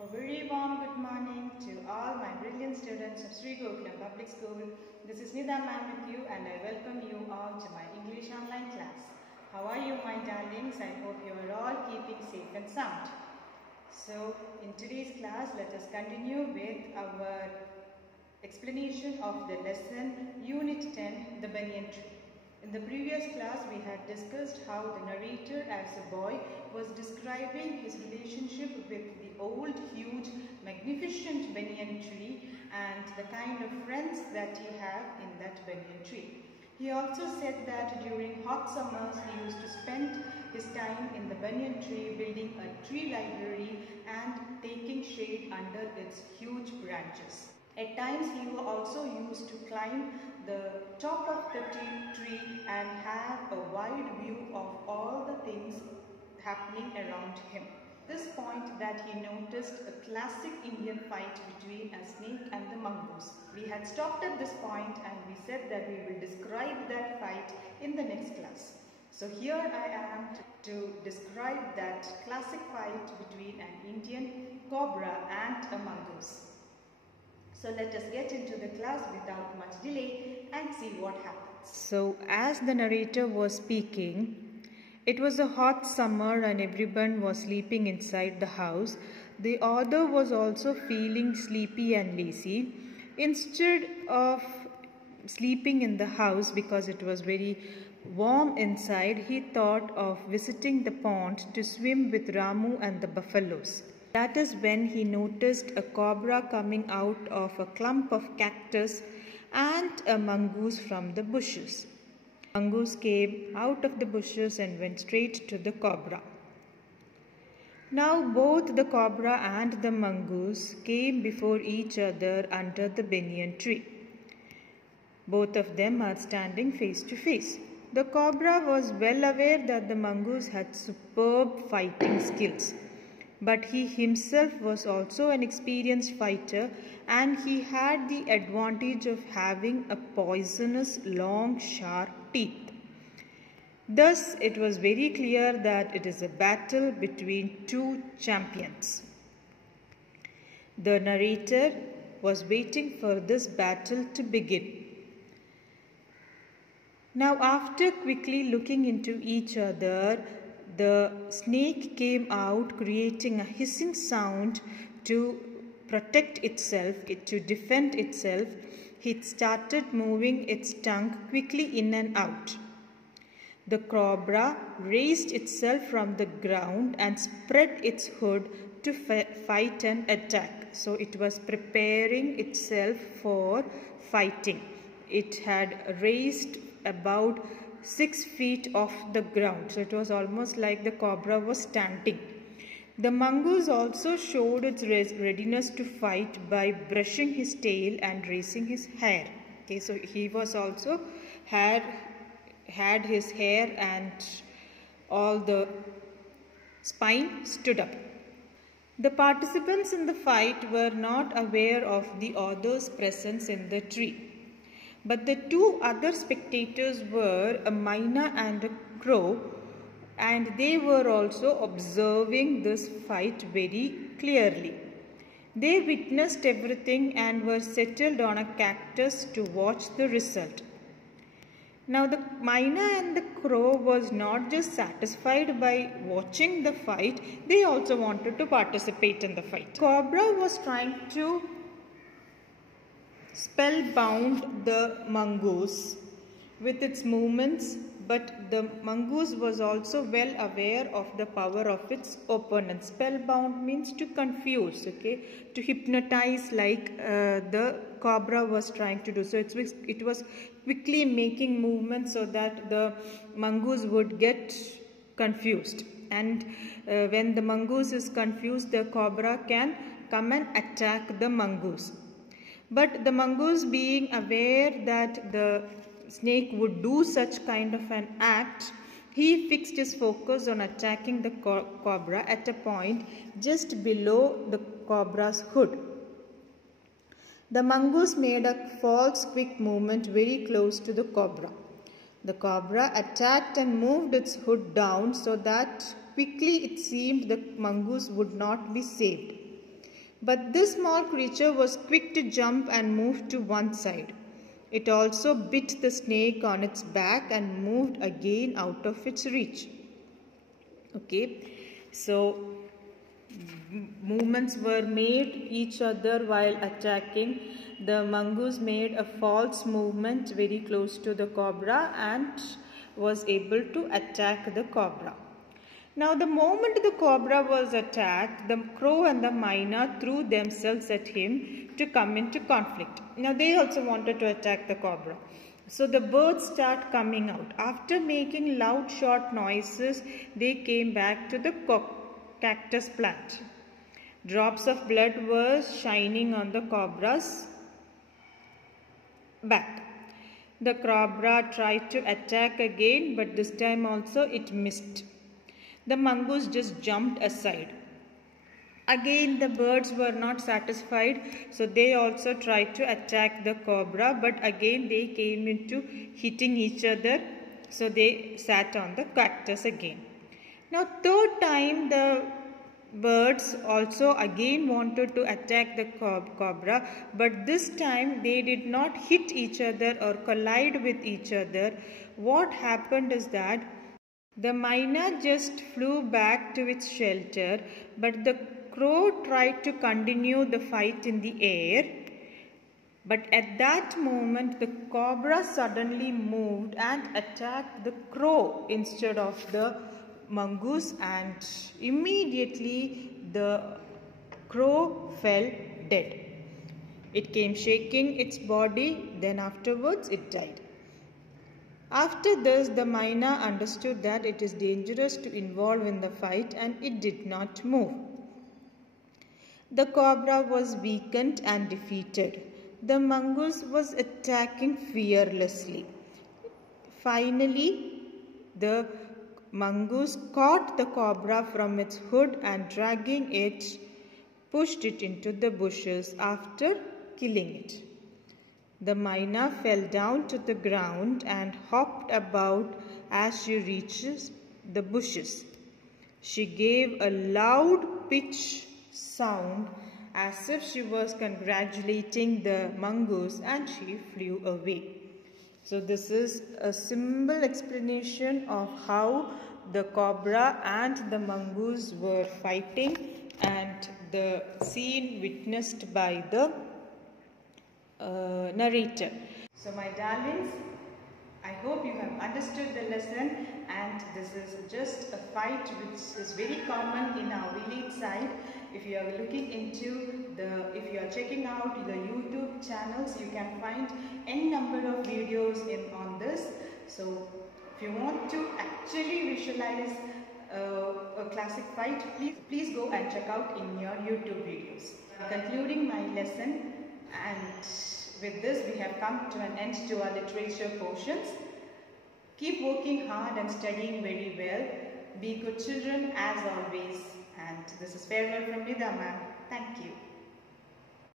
A very warm good morning to all my brilliant students of Sri Gokulam Public School. This is Nida ma'am with you and I welcome you all to my English online class. How are you my darlings? I hope you are all keeping safe and sound. So in today's class let us continue with our explanation of the lesson Unit 10, the Banyan Tree. In the previous class, we had discussed how the narrator as a boy was describing his relationship with the old, huge, magnificent banyan tree and the kind of friends that he had in that banyan tree. He also said that during hot summers, he used to spend his time in the banyan tree building a tree library and taking shade under its huge branches. At times, he also used to climb the top of the tree and have a wide view of all the things happening around him. This point that he noticed a classic Indian fight between a snake and the mongoose. We had stopped at this point and we said that we will describe that fight in the next class. So here I am to describe that classic fight between an Indian cobra and a mongoose. So let us get into the class without much delay and see what happens. So as the narrator was speaking, it was a hot summer and everyone was sleeping inside the house. The author was also feeling sleepy and lazy. Instead of sleeping in the house because it was very warm inside, he thought of visiting the pond to swim with Ramu and the buffaloes. That is when he noticed a cobra coming out of a clump of cactus and a mongoose from the bushes. Mongoose came out of the bushes and went straight to the cobra. Now both the cobra and the mongoose came before each other under the banyan tree. Both of them are standing face to face. The cobra was well aware that the mongoose had superb fighting skills. But he himself was also an experienced fighter and he had the advantage of having a poisonous, long, sharp teeth. Thus, it was very clear that it is a battle between two champions. The narrator was waiting for this battle to begin. Now, after quickly looking into each other, the snake came out creating a hissing sound to protect itself, to defend itself. It started moving its tongue quickly in and out. The cobra raised itself from the ground and spread its hood to fight and attack. So it was preparing itself for fighting. It had raised about 6 feet off the ground. So it was almost like the cobra was standing. The mongoose also showed its readiness to fight by brushing his tail and raising his hair. Okay, so he was also had his hair and all the spine stood up. The participants in the fight were not aware of the author's presence in the tree. But the two other spectators were a myna and a crow, and they were also observing this fight very clearly. They witnessed everything and were settled on a cactus to watch the result. Now the myna and the crow was not just satisfied by watching the fight, they also wanted to participate in the fight. Cobra was trying to spellbound the mongoose with its movements, but the mongoose was also well aware of the power of its opponent. Spellbound means to confuse, okay, to hypnotize like the cobra was trying to do. So it was quickly making movements so that the mongoose would get confused. And when the mongoose is confused, the cobra can come and attack the mongoose. But the mongoose, being aware that the snake would do such kind of an act, he fixed his focus on attacking the cobra at a point just below the cobra's hood. The mongoose made a false quick movement very close to the cobra. The cobra attacked and moved its hood down so that quickly it seemed the mongoose would not be saved. But this small creature was quick to jump and move to one side. It also bit the snake on its back and moved again out of its reach. Okay, so movements were made each other while attacking. The mongoose made a false movement very close to the cobra and was able to attack the cobra. Now, the moment the cobra was attacked, the crow and the myna threw themselves at him to come into conflict. Now, they also wanted to attack the cobra. So, the birds start coming out. After making loud, short noises, they came back to the cactus plant. Drops of blood were shining on the cobra's back. The cobra tried to attack again, but this time also it missed. The mongoose just jumped aside. Again, the birds were not satisfied, so they also tried to attack the cobra, but again they came into hitting each other, so they sat on the cactus again. Now, third time the birds also again wanted to attack the cobra, but this time they did not hit each other or collide with each other. What happened is that the myna just flew back to its shelter, but the crow tried to continue the fight in the air. But at that moment, the cobra suddenly moved and attacked the crow instead of the mongoose, and immediately the crow fell dead. It came shaking its body, then afterwards it died. After this, the myna understood that it is dangerous to involve in the fight and it did not move. The cobra was weakened and defeated. The mongoose was attacking fearlessly. Finally, the mongoose caught the cobra from its hood and dragging it, pushed it into the bushes after killing it. The myna fell down to the ground and hopped about as she reaches the bushes. She gave a loud pitch sound as if she was congratulating the mongoose, and she flew away. So this is a simple explanation of how the cobra and the mongoose were fighting, and the scene witnessed by the narrator. So my darlings, I hope you have understood the lesson, and this is just a fight which is very common in our village side. If you are looking into if you are checking out the YouTube channels, you can find any number of videos on this. So if you want to actually visualize a classic fight, please go and check out in your YouTube videos. Concluding my lesson, and with this we have come to an end to our literature portions. Keep working hard and studying very well. Be good children as always. And this is farewell from Nida ma'am. Thank you.